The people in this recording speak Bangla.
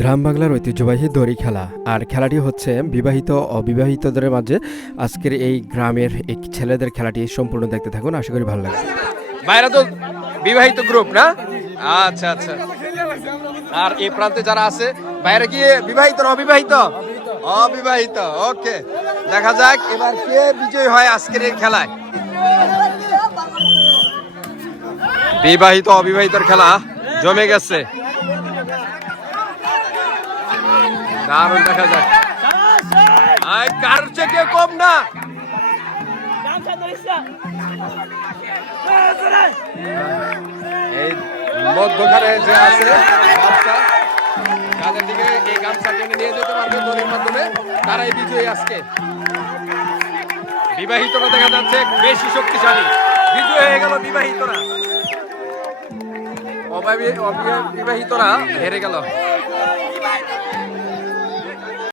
গ্রাম বাংলার ঐতিহ্যবাহী দড়ি খেলা আর খেলাটি হচ্ছে বিবাহিত অবিবাহিতদের মাঝে। আজকের এই গ্রামের এই ছেলেদের খেলাটি সম্পূর্ণ দেখতে থাকুন, আশা করি ভালো লাগবে। বাইরে তো বিবাহিত গ্রুপ না? আচ্ছা আচ্ছা। আর এই প্রান্তে যারা আছে বাইরে কি বিবাহিত না অবিবাহিত? অবিবাহিত। ওকে, দেখা যাক এবার কে বিজয়ী হয় আজকের এই খেলায়। বিবাহিত অবিবাহিতর খেলা জমে গেছে, দারুণ দেখা যাক। কারোর চেয়ে কেউ কম না। এই মধ্যখানে যে আছে গামছা, যাদের দিকে এই গামছা টেনে নিয়ে যেতে পারবে দড়ির মাধ্যমে, তারাই বিজয়ী আজকে। বিবাহিতরা দেখা যাচ্ছে বেশি শক্তিশালী, বিজয়ী হয়ে গেল বিবাহিতরা, অবিবাহিতরা হেরে গেল।